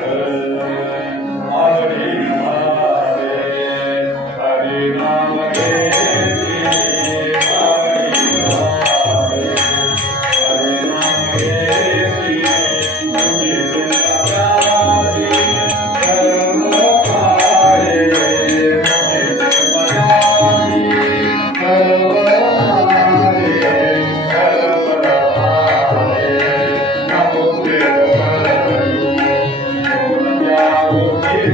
Amen.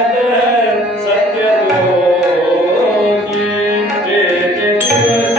Let